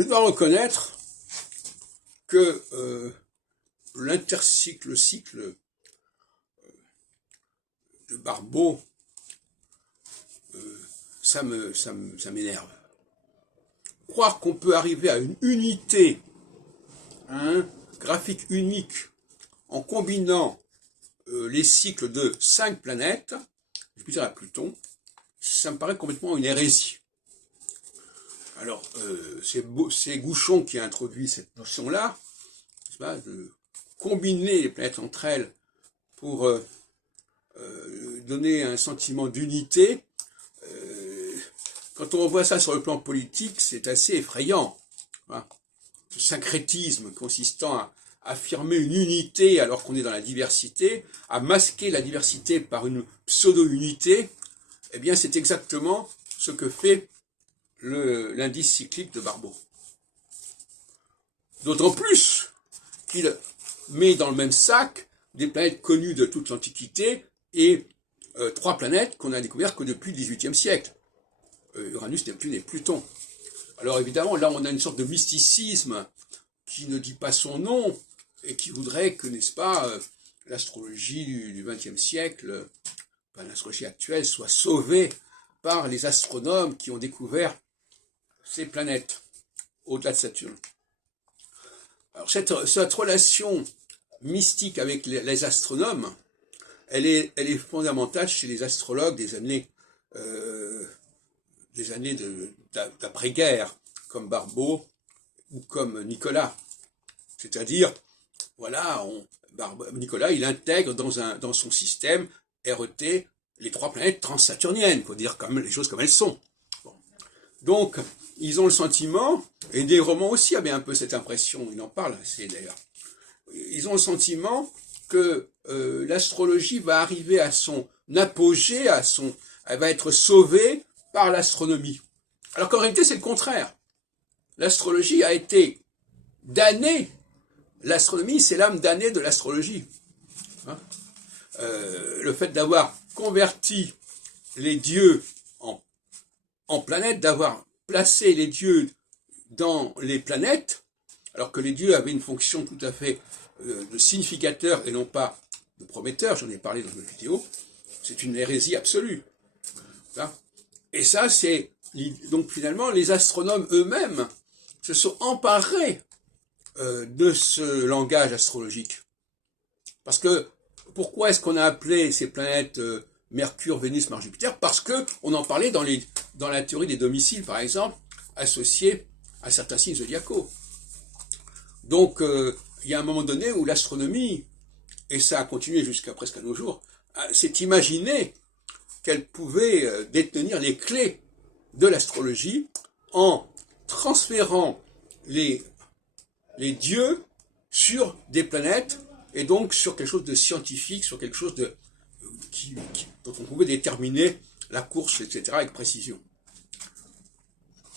Je dois reconnaître que le cycle de Barbault, ça m'énerve. Croire qu'on peut arriver à une unité graphique unique en combinant les cycles de 5 planètes, Jupiter à Pluton, ça me paraît complètement une hérésie. Alors, c'est Gouchon qui a introduit cette notion-là, de combiner les planètes entre elles pour donner un sentiment d'unité. Quand on voit ça sur le plan politique, c'est assez effrayant. Ce syncrétisme consistant à affirmer une unité alors qu'on est dans la diversité, à masquer la diversité par une pseudo-unité, eh bien c'est exactement ce que fait l'indice cyclique de Barbault. D'autant plus qu'il met dans le même sac des planètes connues de toute l'Antiquité et 3 planètes qu'on a découvertes que depuis le XVIIIe siècle. Uranus, Neptune et Pluton. Alors évidemment, là on a une sorte de mysticisme qui ne dit pas son nom et qui voudrait que, n'est-ce pas, l'astrologie du XXe siècle, l'astrologie actuelle, soit sauvée par les astronomes qui ont découvert ces planètes au-delà de Saturne. Alors cette relation mystique avec les astronomes, elle est fondamentale chez les astrologues des années d'après-guerre, comme Barbault ou comme Nicolas. C'est-à-dire, voilà, Nicolas, il intègre dans son système RET les 3 planètes transsaturniennes, il faut dire les choses comme elles sont. Bon. Donc, ils ont le sentiment, et des romans aussi avaient un peu cette impression, ils en parlent assez d'ailleurs, ils ont le sentiment que l'astrologie va arriver à son apogée, elle va être sauvée par l'astronomie. Alors qu'en réalité, c'est le contraire. L'astrologie a été damnée. L'astronomie, c'est l'âme damnée de l'astrologie. Le fait d'avoir converti les dieux en planètes, d'avoir placé les dieux dans les planètes, alors que les dieux avaient une fonction tout à fait de significateur et non pas de prometteur, j'en ai parlé dans une vidéo, c'est une hérésie absolue. Et ça, c'est... Donc finalement, les astronomes eux-mêmes se sont emparés de ce langage astrologique. Parce que, pourquoi est-ce qu'on a appelé ces planètes Mercure, Vénus, Mars, Jupiter? Parce qu'on en parlait dans la théorie des domiciles, par exemple, associés à certains signes zodiacaux. Donc, il y a un moment donné où l'astronomie, et ça a continué jusqu'à presque à nos jours, s'est imaginé qu'elle pouvait détenir les clés de l'astrologie en transférant les dieux sur des planètes et donc sur quelque chose de scientifique, sur quelque chose dont on pouvait déterminer la course, etc. avec précision.